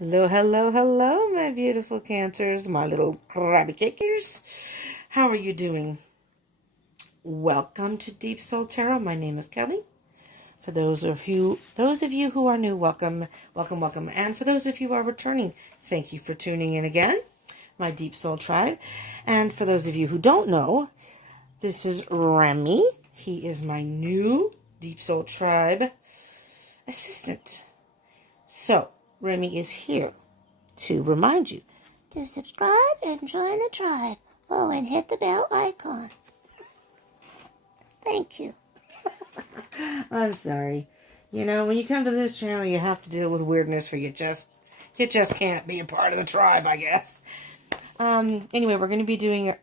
Hello, hello, hello, my beautiful Cancers, my little crabby cakers. How are you doing? Welcome to Deep Soul Tarot. My name is Kelly. For those of you who are new, welcome, welcome, welcome. And for those of you who are returning, thank you for tuning in again, my Deep Soul tribe. And for those of you who don't know, this is Remy. He is my new Deep Soul tribe assistant. So, Remy is here to remind you to subscribe and join the tribe. Oh, and hit the bell icon. Thank you. I'm sorry. You know, when you come to this channel, you have to deal with weirdness, or you just can't be a part of the tribe, I guess. Anyway, we're going to be doing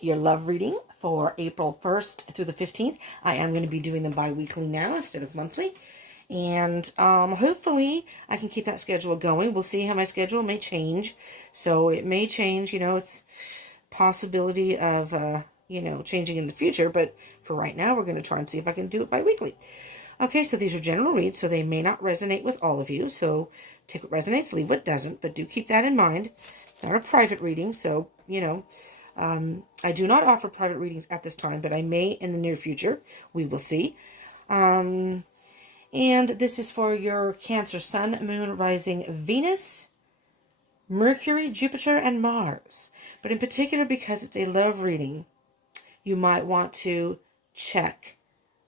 your love reading for April 1st through the 15th. I am going to be doing them bi-weekly now instead of monthly. And hopefully I can keep that schedule going. We'll see how my schedule may change. So it may change, it's possibility of, changing in the future. But for right now, we're going to try and see if I can do it bi-weekly. Okay, so these are general reads, so they may not resonate with all of you. So take what resonates, leave what doesn't. But do keep that in mind. It's not a private reading, so, I do not offer private readings at this time, but I may in the near future. We will see. And this is for your Cancer Sun, Moon, Rising, Venus, Mercury, Jupiter, and Mars. But in particular, because it's a love reading, you might want to check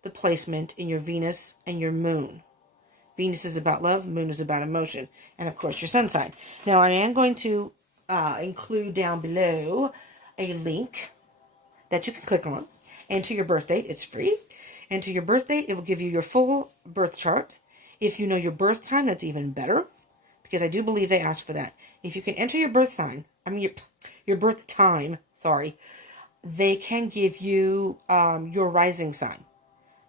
the placement in your Venus and your Moon. Venus is about love, Moon is about emotion, and of course your Sun sign. Now, I am going to include down below a link that you can click on. Enter your birth date. It's free. Enter your birth date. It will give you your full birth chart. If you know your birth time, that's even better, because I do believe they ask for that. If you can enter your birth sign, your birth time, sorry, they can give you your rising sign.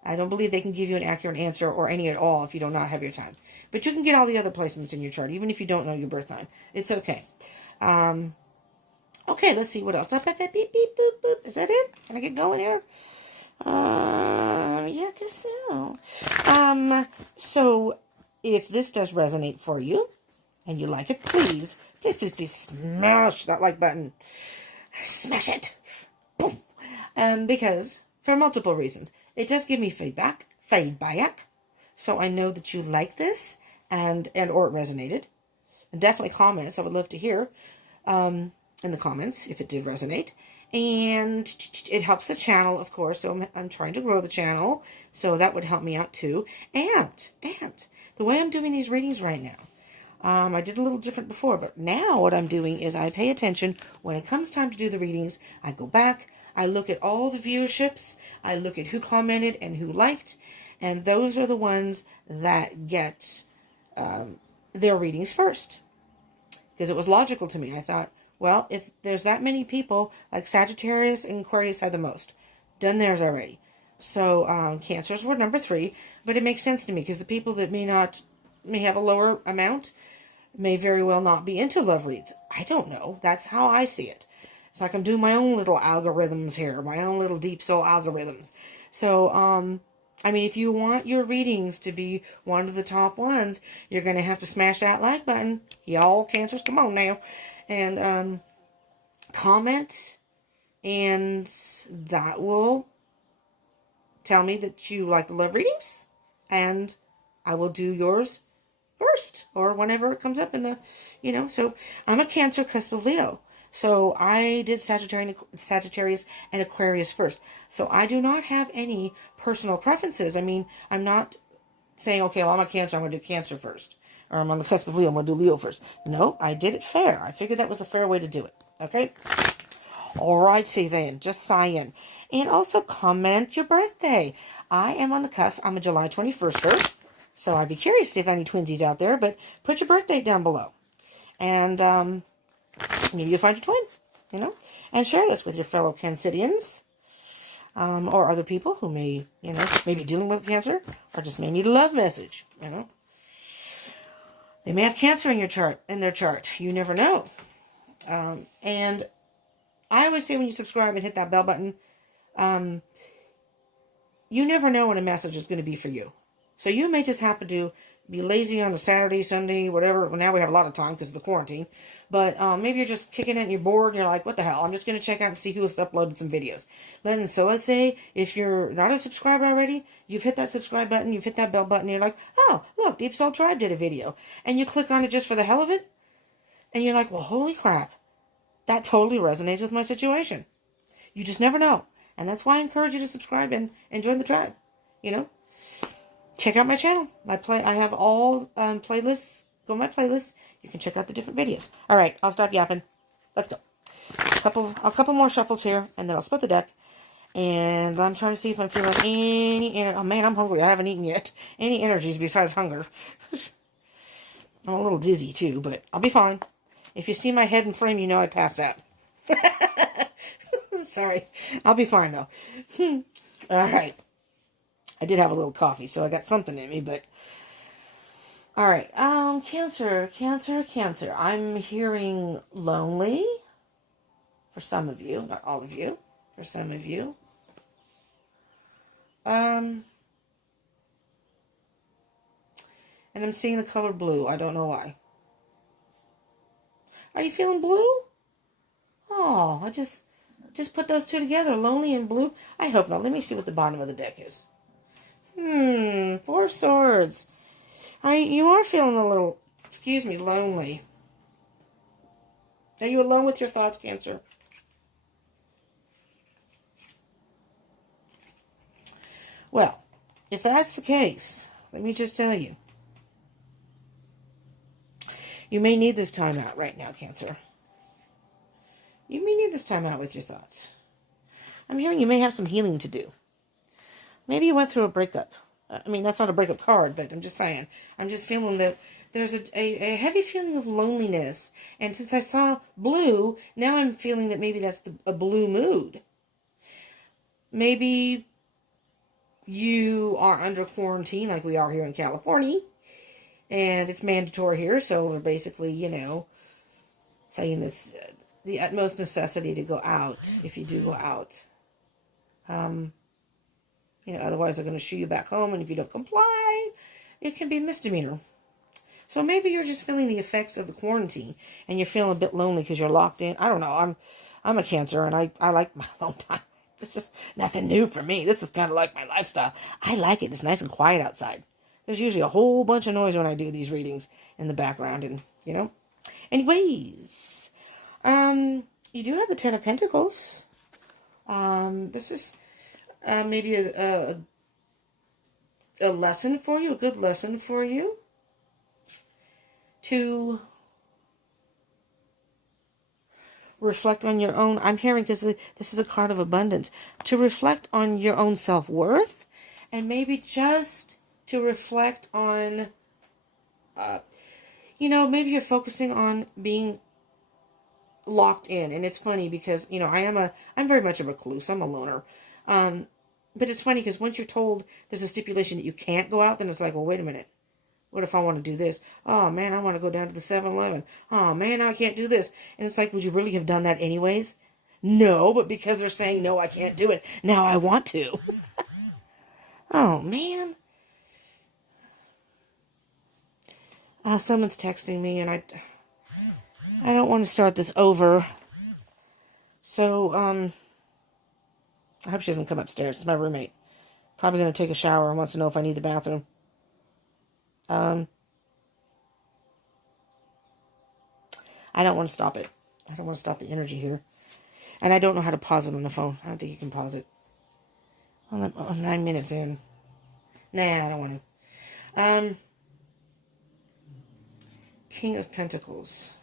I don't believe they can give you an accurate answer or any at all if you do not have your time. But you can get all the other placements in your chart, even if you don't know your birth time. It's okay. Okay, let's see what else. Beep, beep, beep, boop, boop. Is that it? Can I get going here? Yeah, I guess so. So if this does resonate for you and you like it, please smash that like button. Smash it. Boom. Because for multiple reasons, it does give me feedback. So I know that you like this and or it resonated. And definitely comments. I would love to hear in the comments if it did resonate. And it helps the channel, of course, so I'm trying to grow the channel, so that would help me out too. And the way I'm doing these readings right now, I did a little different before, but now what I'm doing is I pay attention. When it comes time to do the readings, I go back, I look at all the viewerships, I look at who commented and who liked, and those are the ones that get their readings first. Because it was logical to me. I thought, well, if there's that many people, like Sagittarius and Aquarius had the most. Done theirs already. So Cancers were number 3. But it makes sense to me because the people that may have a lower amount may very well not be into love reads. I don't know. That's how I see it. It's like I'm doing my own little algorithms here. My own little deep soul algorithms. So, if you want your readings to be one of the top ones, you're going to have to smash that like button. Y'all Cancers, come on now. And comment, and that will tell me that you like the love readings, and I will do yours first, or whenever it comes up in the, so I'm a Cancer cusp of Leo. So I did Sagittarius and Aquarius first. So I do not have any personal preferences. I'm not saying, okay, well, I'm a Cancer, I'm going to do Cancer first. Or I'm on the cusp of Leo, I'm going to do Leo first. No, I did it fair. I figured that was a fair way to do it. Okay? Alrighty then. Just saying. And also comment your birthday. I am on the cusp. I'm a July 21st. So I'd be curious to see if any twinsies out there. But put your birth date down below. And maybe you'll find your twin. And share this with your fellow Cancerians. Or other people who may be dealing with Cancer. Or just may need a love message. They may have Cancer in their chart. You never know. And I always say when you subscribe and hit that bell button, you never know when a message is going to be for you. So you may just happen to be lazy on a Saturday, Sunday, whatever. Well, now we have a lot of time because of the quarantine. But maybe you're just kicking it and you're bored and you're like, what the hell? I'm just going to check out and see who has uploaded some videos. So let's say if you're not a subscriber already, you've hit that subscribe button, you've hit that bell button, and you're like, oh, look, Deep Soul Tribe did a video. And you click on it just for the hell of it. And you're like, well, holy crap. That totally resonates with my situation. You just never know. And that's why I encourage you to subscribe and join the tribe. You know? Check out my channel. I have all playlists. Go to my playlist. You can check out the different videos. All right, I'll stop yapping. Let's go. A couple more shuffles here, and then I'll split the deck. And I'm trying to see if I'm feeling any... Oh, man, I'm hungry. I haven't eaten yet. Any energies besides hunger. I'm a little dizzy, too, but I'll be fine. If you see my head and frame, you know I passed out. Sorry. I'll be fine, though. All right. I did have a little coffee, so I got something in me, but... All right. Cancer. I'm hearing lonely for some of you. Not all of you. For some of you. And I'm seeing the color blue. I don't know why. Are you feeling blue? Oh, I just put those two together. Lonely and blue. I hope not. Let me see what the bottom of the deck is. 4 of Swords. You are feeling a little, lonely. Are you alone with your thoughts, Cancer? Well, if that's the case, let me just tell you. You may need this time out right now, Cancer. You may need this time out with your thoughts. I'm hearing you may have some healing to do. Maybe you went through a breakup. I mean, that's not a breakup card, but I'm just saying. I'm just feeling that there's a heavy feeling of loneliness. And since I saw blue, now I'm feeling that maybe that's a blue mood. Maybe you are under quarantine like we are here in California. And it's mandatory here, so we're basically, saying it's the utmost necessity to go out, if you do go out. Otherwise they're going to shoo you back home, and if you don't comply, it can be a misdemeanor. So maybe you're just feeling the effects of the quarantine, and you're feeling a bit lonely because you're locked in. I don't know. I'm a Cancer, and I like my alone time. This is nothing new for me. This is kind of like my lifestyle. I like it. It's nice and quiet outside. There's usually a whole bunch of noise when I do these readings in the background, and, Anyways, you do have the 10 of Pentacles. This is maybe a lesson for you, a good lesson for you to reflect on your own. I'm hearing, because this is a card of abundance, to reflect on your own self-worth, and maybe just to reflect on, maybe you're focusing on being locked in. And it's funny because, I'm very much a recluse. I'm a loner. But it's funny because once you're told there's a stipulation that you can't go out, then it's like, well, wait a minute. What if I want to do this? Oh, man, I want to go down to the 7-Eleven. Oh, man, I can't do this. And it's like, would you really have done that anyways? No, but because they're saying, no, I can't do it, now I want to. Oh, man. Someone's texting me, and I don't want to start this over. So, I hope she doesn't come upstairs. It's my roommate. Probably going to take a shower and wants to know if I need the bathroom. I don't want to stop it. I don't want to stop the energy here. And I don't know how to pause it on the phone. I don't think you can pause it. I'm 9 minutes in. Nah, I don't want to. King of Pentacles.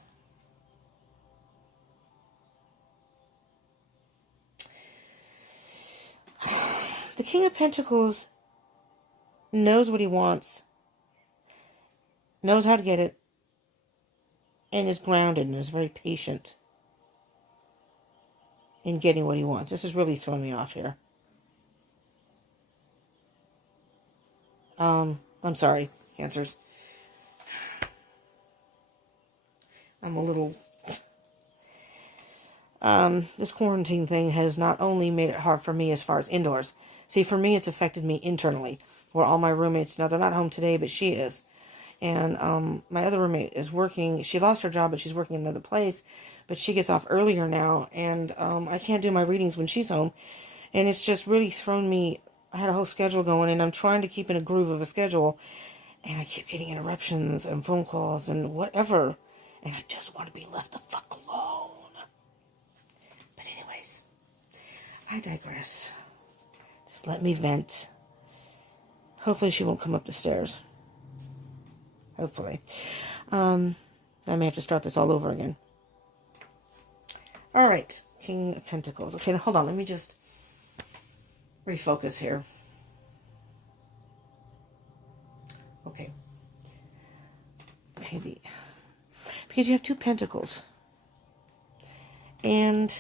The King of Pentacles knows what he wants, knows how to get it, and is grounded and is very patient in getting what he wants. This is really throwing me off here. I'm sorry, Cancers. I'm a little... this quarantine thing has not only made it hard for me as far as indoors. See, for me, it's affected me internally. Where all my roommates, now they're not home today, but she is. And my other roommate is working. She lost her job, but she's working in another place. But she gets off earlier now, and I can't do my readings when she's home. And it's just really thrown me. I had a whole schedule going, and I'm trying to keep in a groove of a schedule. And I keep getting interruptions and phone calls and whatever. And I just want to be left the fuck alone. But anyways, I digress. Just let me vent. Hopefully she won't come up the stairs. Hopefully. I may have to start this all over again. All right. King of Pentacles. Okay, hold on. Let me just refocus here. Okay. Okay, because you have 2 pentacles. And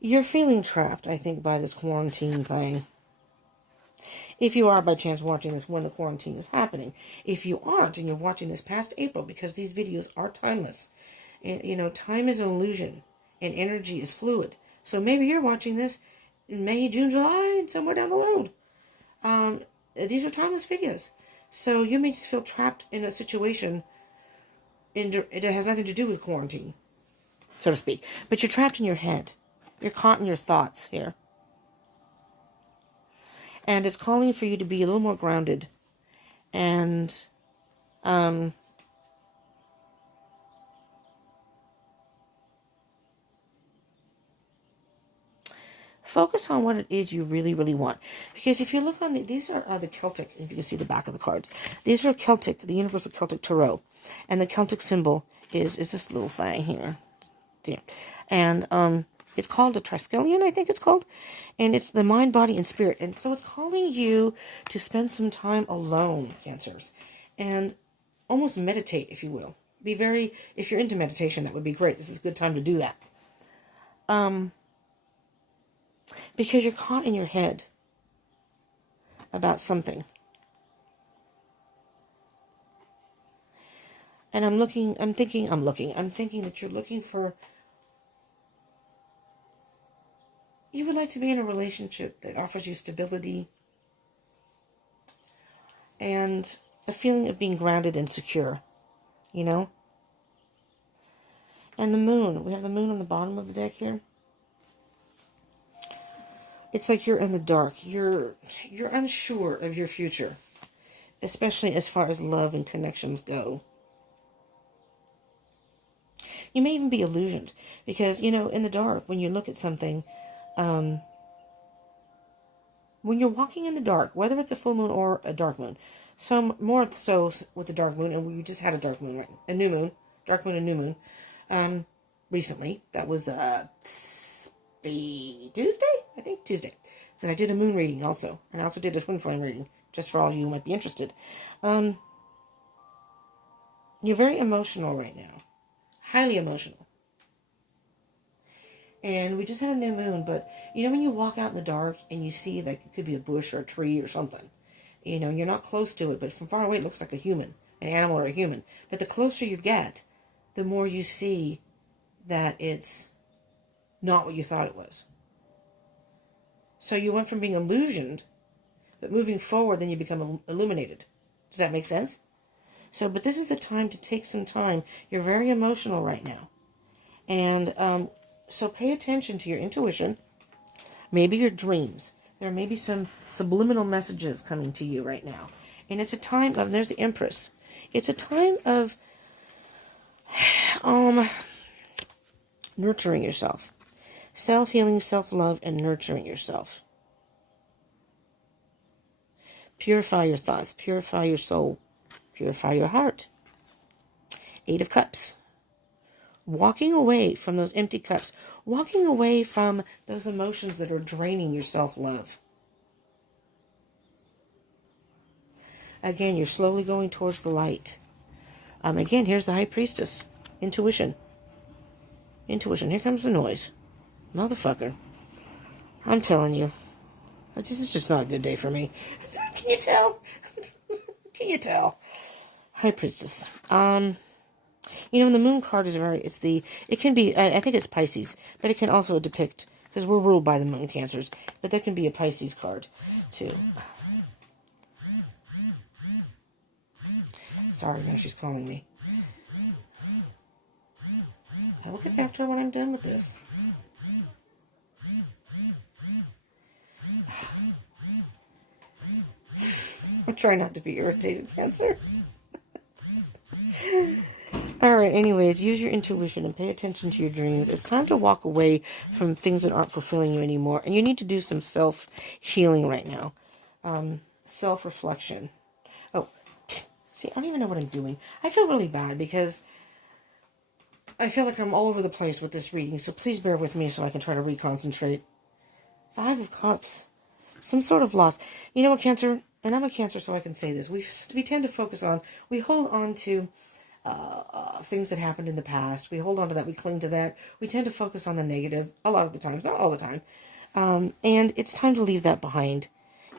you're feeling trapped, I think, by this quarantine thing. If you are by chance watching this when the quarantine is happening. If you aren't and you're watching this past April, because these videos are timeless. And, you know, time is an illusion and energy is fluid. So maybe you're watching this in May, June, July, and somewhere down the road. These are timeless videos. So you may just feel trapped in a situation. It has nothing to do with quarantine, so to speak. But you're trapped in your head. You're caught in your thoughts here. And it's calling for you to be a little more grounded. And focus on what it is you really, really want. Because if you look on these are the Celtic, if you can see the back of the cards. These are Celtic, the Universal Celtic Tarot. And the Celtic symbol is this little thing here. And it's called a Triskelion, I think it's called. And it's the mind, body, and spirit. And so it's calling you to spend some time alone, Cancers. And almost meditate, if you will. If you're into meditation, that would be great. This is a good time to do that. Because you're caught in your head about something. And I'm thinking that you're looking for, you would like to be in a relationship that offers you stability and a feeling of being grounded and secure, you know? And the moon, we have the moon on the bottom of the deck here. It's like you're in the dark. You're unsure of your future, especially as far as love and connections go. You may even be illusioned because, you know, in the dark, when you look at something, when you're walking in the dark, whether it's a full moon or a dark moon, some more so with the dark moon, and we just had a dark moon, right? A new moon, dark moon and new moon, recently. That was the Tuesday, I think Tuesday. And I did a moon reading also, and I also did a twin flame reading, just for all you who might be interested. You're very emotional right now. Highly emotional. And we just had a new moon, but you know when you walk out in the dark and you see like it could be a bush or a tree or something, you know, and you're not close to it, but from far away it looks like a human, an animal or a human. But the closer you get, the more you see that it's not what you thought it was. So you went from being illusioned, but moving forward, then you become illuminated. Does that make sense? So, but this is the time to take some time. You're very emotional right now. And so pay attention to your intuition, maybe your dreams. There may be some subliminal messages coming to you right now. And it's a time of, there's the Empress. It's a time of nurturing yourself. Self-healing, self-love, and nurturing yourself. Purify your thoughts. Purify your soul. Purify your heart. 8 of Cups. Walking away from those empty cups. Walking away from those emotions that are draining your self-love. Again, you're slowly going towards the light. Again, here's the High Priestess. Intuition. Intuition. Here comes the noise. Motherfucker. I'm telling you. This is just not a good day for me. Can you tell? Can you tell? High Priestess. You know, the moon card is it can be, I think it's Pisces, but it can also depict, because we're ruled by the moon, Cancers, but that can be a Pisces card, too. Sorry, now she's calling me. I will get back to her when I'm done with this. I'm trying not to be irritated, Cancer. Alright, anyways, use your intuition and pay attention to your dreams. It's time to walk away from things that aren't fulfilling you anymore. And you need to do some self-healing right now. Self-reflection. Oh, see, I don't even know what I'm doing. I feel really bad because I feel like I'm all over the place with this reading. So please bear with me so I can try to reconcentrate. 5 of Cups. Some sort of loss. You know what, Cancer? And I'm a Cancer, so I can say this. We tend to focus on, we hold on to things that happened in the past. We hold on to that. We cling to that. We tend to focus on the negative a lot of the times, not all the time. And it's time to leave that behind.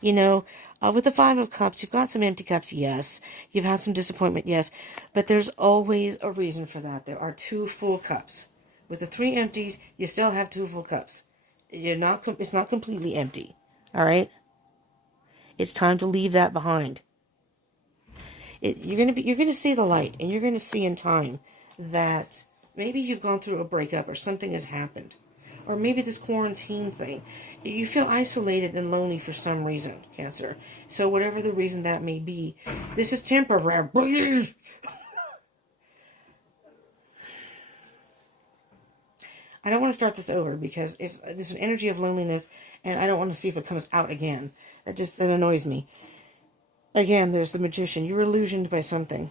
You know, with the 5 of Cups, you've got some empty cups, yes. You've had some disappointment, yes. But there's always a reason for that. There are 2 full cups. With the 3 empties, you still have 2 full cups. It's not completely empty. All right? It's time to leave that behind. You're gonna see the light, and you're gonna see in time that maybe you've gone through a breakup or something has happened, or maybe this quarantine thing. You feel isolated and lonely for some reason, Cancer. So whatever the reason that may be, this is temporary. Breathe. I don't want to start this over because if there's an energy of loneliness, and I don't want to see if it comes out again. That annoys me. Again, there's the Magician. You're illusioned by something.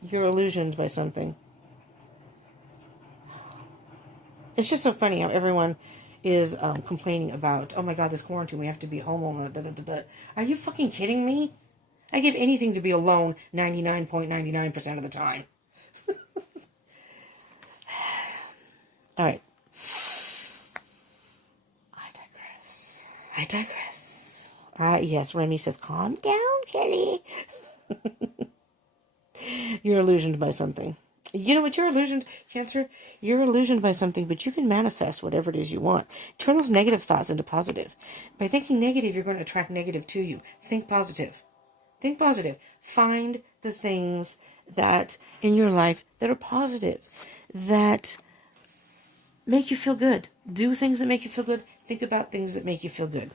You're illusioned by something. It's just so funny how everyone is complaining about, oh my God, this quarantine, we have to be home alone. Are you fucking kidding me? I give anything to be alone 99.99% of the time. All right. I digress. Yes, Remy says, calm down, Kelly. You're illusioned by something. You know what? You're illusioned, Cancer. You're illusioned by something, but you can manifest whatever it is you want. Turn those negative thoughts into positive. By thinking negative, you're going to attract negative to you. Think positive. Think positive. Find the things that in your life that are positive, that make you feel good. Do things that make you feel good. Think about things that make you feel good.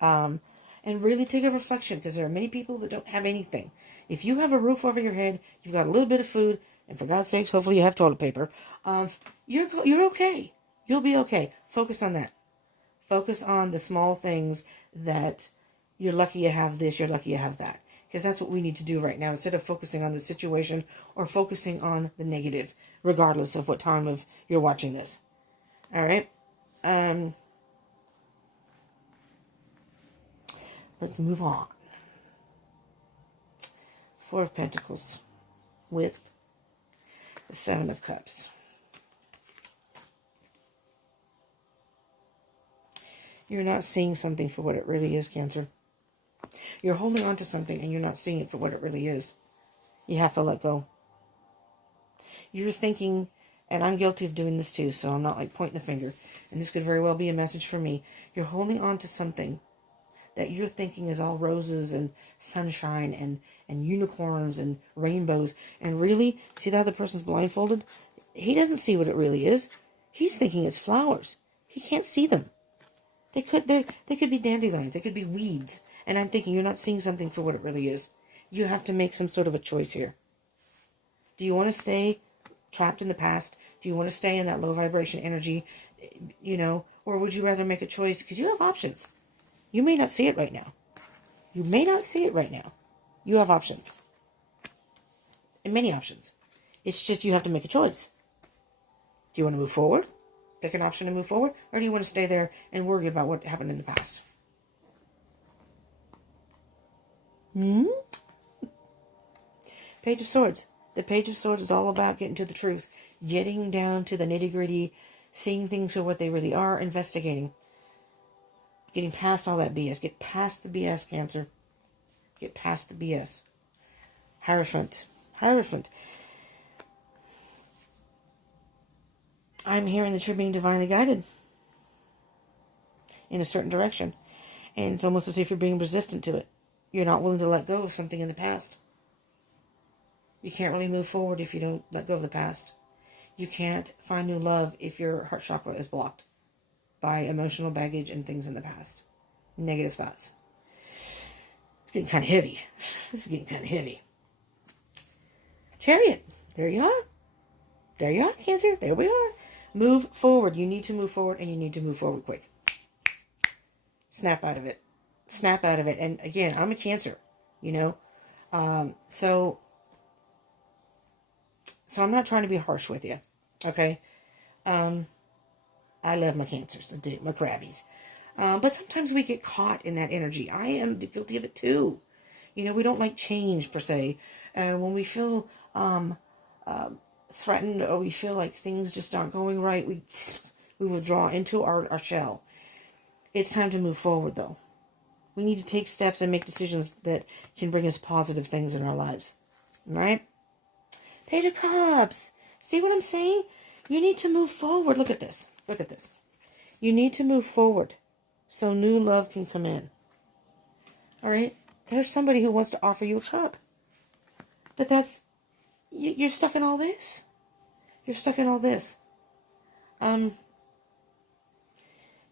And really take a reflection, because there are many people that don't have anything. If you have a roof over your head, you've got a little bit of food, and for God's sakes, hopefully you have toilet paper, you're okay. You'll be okay. Focus on that. Focus on the small things that you're lucky you have this, you're lucky you have that. Because that's what we need to do right now, instead of focusing on the situation or focusing on the negative, regardless of what time of you're watching this. All right? Let's move on. 4 of Pentacles with the 7 of Cups. You're not seeing something for what it really is, Cancer. You're holding on to something and you're not seeing it for what it really is. You have to let go. You're thinking, and I'm guilty of doing this too, so I'm not like pointing the finger, and this could very well be a message for me. You're holding on to something that you're thinking is all roses and sunshine and unicorns and rainbows. And really, see that other person's blindfolded? He doesn't see what it really is. He's thinking it's flowers. He can't see them. They could be dandelions. They could be weeds. And I'm thinking you're not seeing something for what it really is. You have to make some sort of a choice here. Do you want to stay trapped in the past? Do you want to stay in that low vibration energy? Or would you rather make a choice? Because you have options. You may not see it right now. You may not see it right now. You have options. And many options. It's just you have to make a choice. Do you want to move forward? Pick an option and move forward? Or do you want to stay there and worry about what happened in the past? Page of Swords. The Page of Swords is all about getting to the truth. Getting down to the nitty-gritty. Seeing things for what they really are. Investigating. Getting past all that BS. Get past the BS, Cancer. Get past the BS. Hierophant. Hierophant. I'm hearing that you're being divinely guided in a certain direction. And it's almost as if you're being resistant to it. You're not willing to let go of something in the past. You can't really move forward if you don't let go of the past. You can't find new love if your heart chakra is blocked by emotional baggage and things in the past. Negative thoughts. It's getting kind of heavy. This is getting kind of heavy. Chariot. There you are. There you are, Cancer. There we are. Move forward. You need to move forward, and you need to move forward quick. Snap out of it. Snap out of it. And again, I'm a Cancer, you know. So I'm not trying to be harsh with you, okay? I love my Cancers. I do, my crabbies. But sometimes we get caught in that energy. I am guilty of it too. You know, we don't like change, per se. When we feel threatened, or we feel like things just aren't going right, we withdraw into our shell. It's time to move forward, though. We need to take steps and make decisions that can bring us positive things in our lives. All right? Page of Cups. See what I'm saying? You need to move forward. Look at this. Look at this. You need to move forward so new love can come in. All right? There's somebody who wants to offer you a cup. But that's... You're stuck in all this. You're stuck in all this. You're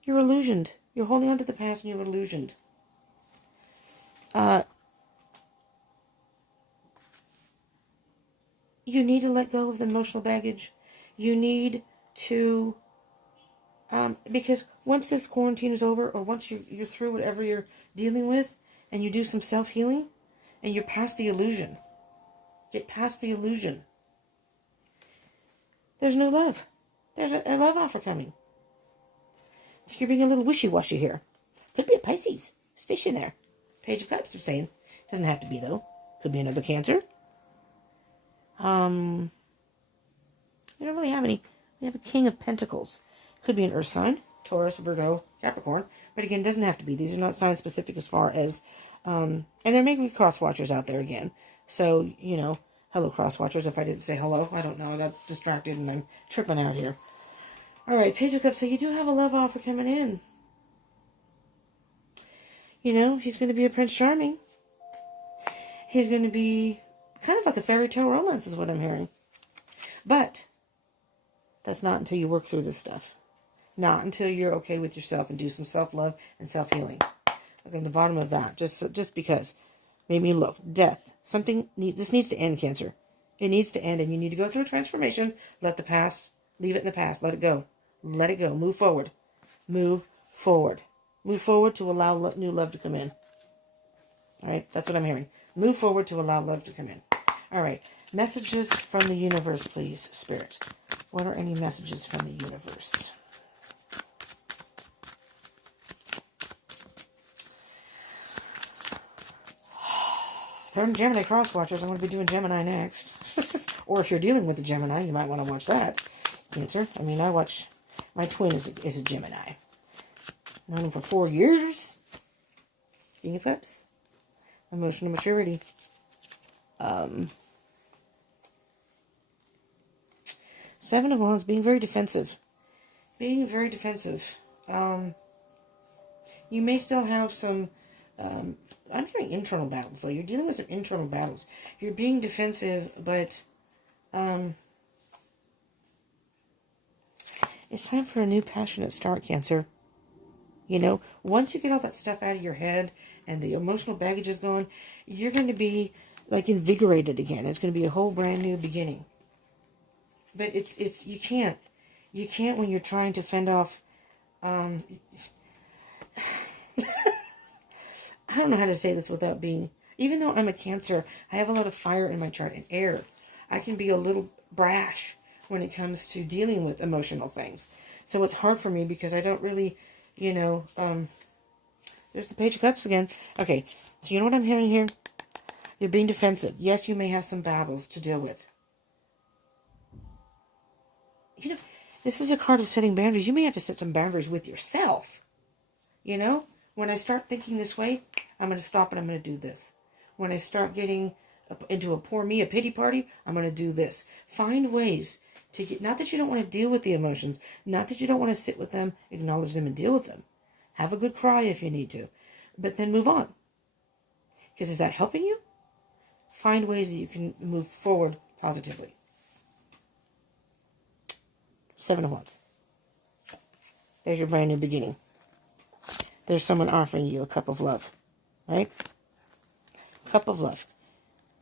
illusioned. You're holding on to the past and you're illusioned. You need to let go of the emotional baggage. You need to, because once this quarantine is over, or once you're through whatever you're dealing with, and you do some self-healing, and you're past the illusion. Get past the illusion. There's no love. There's a love offer coming. So you're being a little wishy-washy here. Could be a Pisces. There's fish in there. Page of Cups, I'm saying. Doesn't have to be, though. Could be another Cancer. We don't really have any. We have a King of Pentacles. Could be an Earth sign. Taurus, Virgo, Capricorn. But again, it doesn't have to be. These are not sign specific as far as... and there may be cross-watchers out there again. So, you know, hello cross-watchers. If I didn't say hello, I don't know. I got distracted and I'm tripping out here. Alright, Page of Cups. So you do have a love offer coming in. You know, he's going to be a Prince Charming. He's going to be kind of like a fairy tale romance is what I'm hearing. But that's not until you work through this stuff. Not until you're okay with yourself and do some self-love and self-healing. Look at the bottom of that. Just because. Made me look. Death. This needs to end, Cancer. It needs to end, and you need to go through a transformation. Let the past, leave it in the past. Let it go. Let it go. Move forward. Move forward. Move forward to allow new love to come in. All right? That's what I'm hearing. Move forward to allow love to come in. All right. Messages from the universe, please, Spirit. What are any messages from the universe? Third and Gemini cross-watchers. I'm going to be doing Gemini next. Or if you're dealing with the Gemini, you might want to watch that. Cancer. I mean, I watch... My twin is a Gemini. Known him for 4 years. King of Cups. Emotional maturity. Seven of Wands. Being very defensive. Being very defensive. You may still have some... I'm hearing internal battles. So you're dealing with some internal battles. You're being defensive, but... it's time for a new passionate start, Cancer. You know, once you get all that stuff out of your head and the emotional baggage is gone, you're going to be, like, invigorated again. It's going to be a whole brand new beginning. But you can't when you're trying to fend off, I don't know how to say this without being, even though I'm a Cancer, I have a lot of fire in my chart and air. I can be a little brash when it comes to dealing with emotional things. So it's hard for me because I don't really, you know, there's the Page of Cups again. Okay, so you know what I'm hearing here? You're being defensive. Yes, you may have some battles to deal with. You know, this is a card of setting boundaries. You may have to set some boundaries with yourself. You know, when I start thinking this way, I'm going to stop and I'm going to do this. When I start getting into a poor me, a pity party, I'm going to do this. Find ways to get, not that you don't want to deal with the emotions, not that you don't want to sit with them, acknowledge them and deal with them. Have a good cry if you need to, but then move on. Because is that helping you? find ways that you can move forward positively. 7 of Wands. There's your brand new beginning. There's someone offering you a cup of love, right? Cup of love.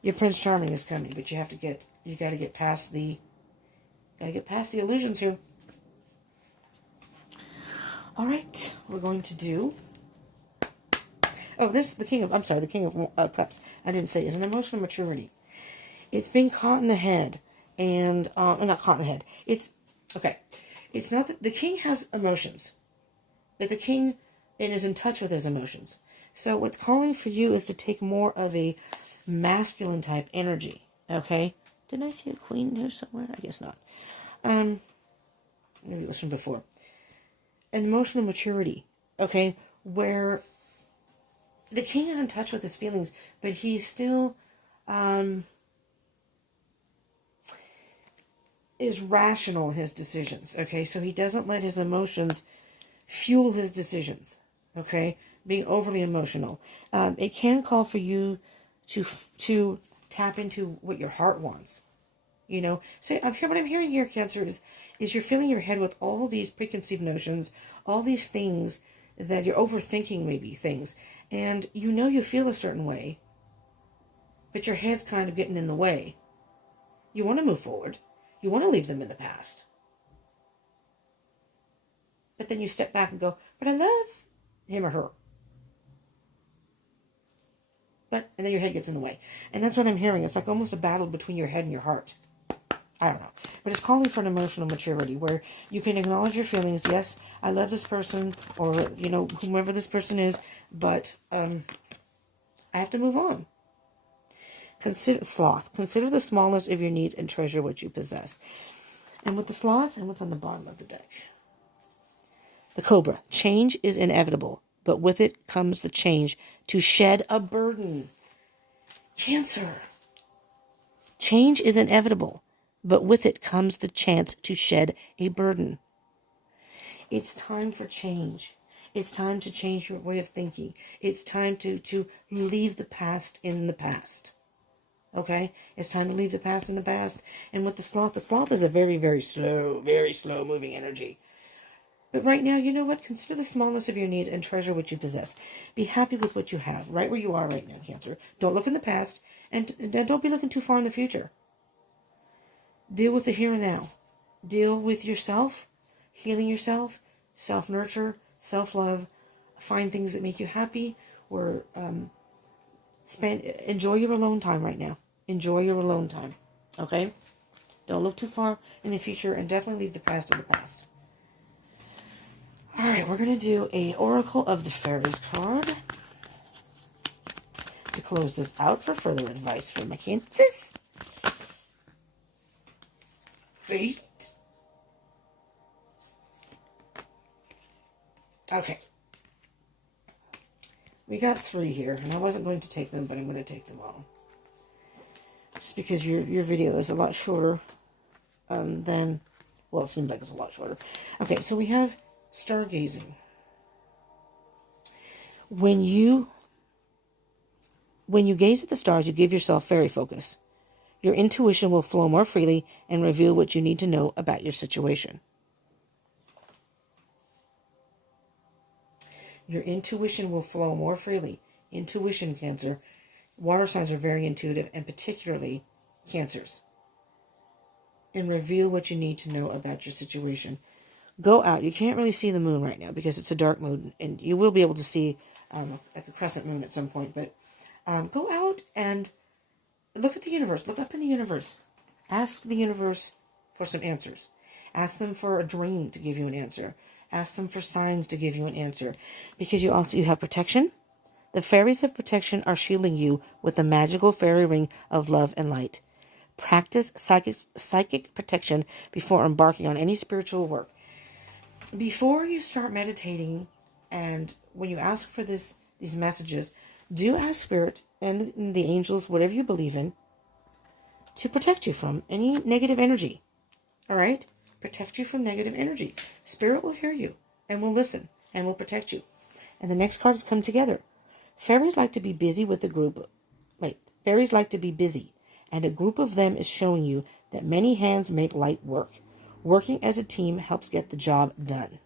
Your Prince Charming is coming, but you got to get past the illusions here. All right, we're going to do. Oh, the King of Cups. I didn't say it's an emotional maturity. It's being caught in the head, and not caught in the head. It's okay. It's not that the King has emotions, but the King is in touch with his emotions. So what's calling for you is to take more of a masculine type energy. Okay. Didn't I see a Queen here somewhere? I guess not. Maybe it was from before. An emotional maturity. Okay, where the King is in touch with his feelings, but he's still is rational in his decisions. Okay, so he doesn't let his emotions fuel his decisions. Okay, being overly emotional. It can call for you to tap into what your heart wants. You know, so what I'm hearing here, Cancer, is you're filling your head with all these preconceived notions, all these things that you're overthinking, maybe things, and you feel a certain way, but your head's kind of getting in the way. You want to move forward. You want to leave them in the past. But then you step back and go, but I love him or her. And then your head gets in the way. And that's what I'm hearing. It's like almost a battle between your head and your heart. I don't know. But it's calling for an emotional maturity where you can acknowledge your feelings. Yes, I love this person, or, whomever this person is, but I have to move on. Consider sloth. Consider the smallness of your needs and treasure what you possess. And with the sloth, and what's on the bottom of the deck? The Cobra. Change is inevitable, but with it comes the change to shed a burden. Cancer. Change is inevitable, but with it comes the chance to shed a burden. It's time for change. It's time to change your way of thinking. It's time to leave the past in the past. Okay? It's time to leave the past in the past. And with the sloth is a very, very slow moving energy. But right now, you know what? Consider the smallness of your needs and treasure what you possess. Be happy with what you have, right where you are right now, Cancer. Don't look in the past, and don't be looking too far in the future. Deal with the here and now. Deal with yourself, healing yourself, self-nurture, self-love. Find things that make you happy, or enjoy your alone time right now. Enjoy your alone time, okay? Don't look too far in the future, and definitely leave the past in the past. All right, we're going to do a Oracle of the Fairies card to close this out for further advice for my Cancers. Wait. Okay. We got 3 here, and I wasn't going to take them, but I'm going to take them all. Just because your video is a lot shorter than, well, it seems like it's a lot shorter. Okay, so we have stargazing. When you gaze at the stars, you give yourself fairy focus. Your intuition will flow more freely and reveal what you need to know about your situation. Your intuition will flow more freely. Intuition, Cancer. Water signs are very intuitive, and particularly Cancers. And reveal what you need to know about your situation. Go out. You can't really see the moon right now because it's a dark moon, and you will be able to see like a crescent moon at some point. But go out and look at the universe. Look up in the universe. Ask the universe for some answers. Ask them for a dream to give you an answer. Ask them for signs to give you an answer. Because you have protection. The fairies of protection are shielding you with a magical fairy ring of love and light. Practice psychic protection before embarking on any spiritual work. Before you start meditating, and when you ask for these messages, do ask Spirit and the angels, whatever you believe in, to protect you from any negative energy. All right? Protect you from negative energy. Spirit will hear you and will listen and will protect you. And the next cards come together. Fairies like to be busy with a group. Wait, Fairies like to be busy, and a group of them is showing you that many hands make light work. Working as a team helps get the job done.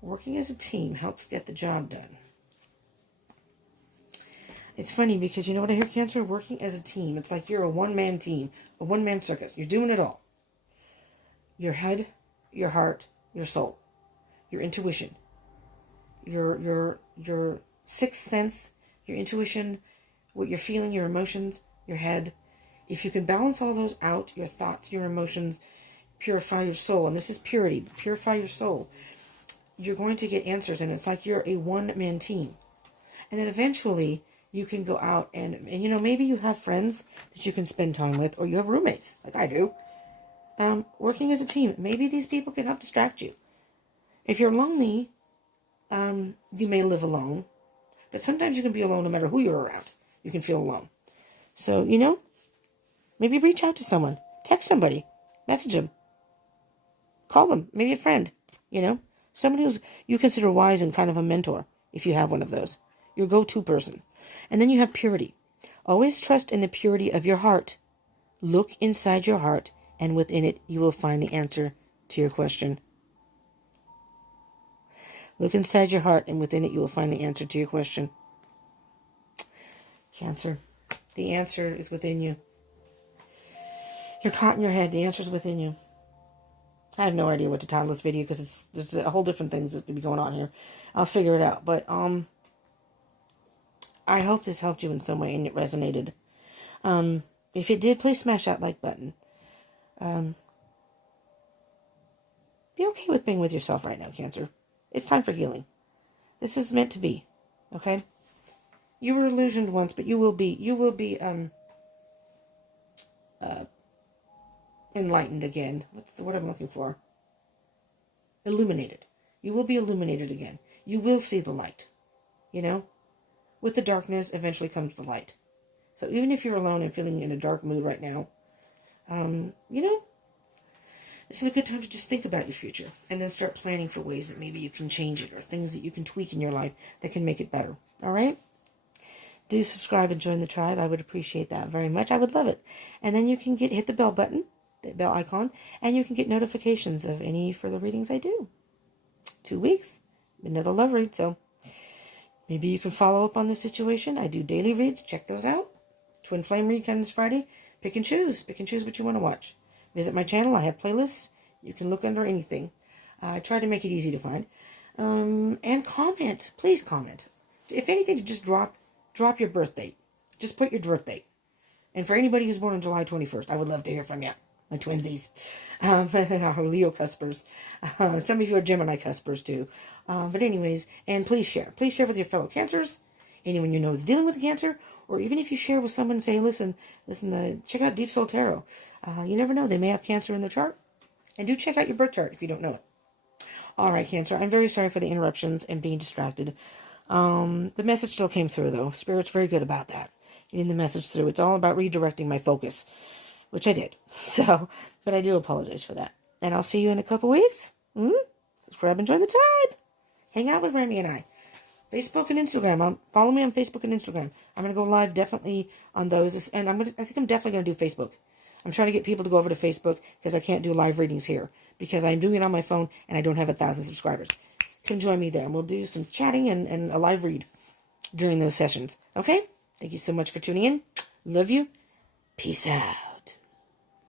Working as a team helps get the job done. It's funny because you know what I hear, Cancer? Working as a team. It's like you're a one-man team, a one-man circus. You're doing it all. Your head, your heart, your soul, your intuition, your sixth sense, your intuition, what you're feeling, your emotions, your head. If you can balance all those out, your thoughts, your emotions, purify your soul, and this is purity, purify your soul, you're going to get answers, and it's like you're a one-man team. And then eventually you can go out and you know, maybe you have friends that you can spend time with, or you have roommates, like I do. Working as a team, maybe these people can help distract you. If you're lonely, you may live alone, but sometimes you can be alone no matter who you're around. You can feel alone. So, you know, maybe reach out to someone, text somebody, message them, call them, maybe a friend, you know, somebody who's you consider wise and kind of a mentor, if you have one of those, your go-to person. And then you have purity. Always trust in the purity of your heart. Look inside your heart, and within it, you will find the answer to your question. Look inside your heart, and within it, you will find the answer to your question. Cancer, the answer is within you. You're caught in your head. The answer is within you. I have no idea what to title this video because there's a whole different things that could be going on here. I'll figure it out. But I hope this helped you in some way and it resonated. If it did, please smash that like button. Be okay with being with yourself right now, Cancer. It's time for healing. This is meant to be. Okay? You were illusioned once, but you will be enlightened again. What's the word I'm looking for? Illuminated. You will be illuminated again. You will see the light. You know? With the darkness, eventually comes the light. So even if you're alone and feeling in a dark mood right now, you know, this is a good time to just think about your future and then start planning for ways that maybe you can change it or things that you can tweak in your life that can make it better. All right? Do subscribe and join the tribe. I would appreciate that very much. I would love it. And then you can hit the bell button, the bell icon, and you can get notifications of any further readings I do. 2 weeks, another love read. So maybe you can follow up on the situation. I do daily reads. Check those out. Twin Flame read comes Friday. Pick and choose. Pick and choose what you want to watch. Visit my channel. I have playlists. You can look under anything. I try to make it easy to find. And comment. Please comment. If anything, just drop your birth date. Just put your birth date. And for anybody who's born on July 21st, I would love to hear from you. My twinsies. Leo cuspers. Some of you are Gemini cuspers too. But anyways, and please share. Please share with your fellow Cancers. Anyone you know is dealing with cancer. Or even if you share with someone and say, listen, check out Deep Soul Tarot. You never know. They may have Cancer in their chart. And do check out your birth chart if you don't know it. All right, Cancer. I'm very sorry for the interruptions and being distracted. The message still came through, though. Spirit's very good about that. Getting the message through. It's all about redirecting my focus, which I did. So, but I do apologize for that. And I'll see you in a couple weeks. Subscribe and join the tribe. Hang out with Remy and I. Facebook and Instagram. Follow me on Facebook and Instagram. I'm going to go live definitely on those. And I think I'm definitely going to do Facebook. I'm trying to get people to go over to Facebook because I can't do live readings here. Because I'm doing it on my phone and I don't have 1,000 subscribers. Come join me there and we'll do some chatting and a live read during those sessions. Okay? Thank you so much for tuning in. Love you. Peace out.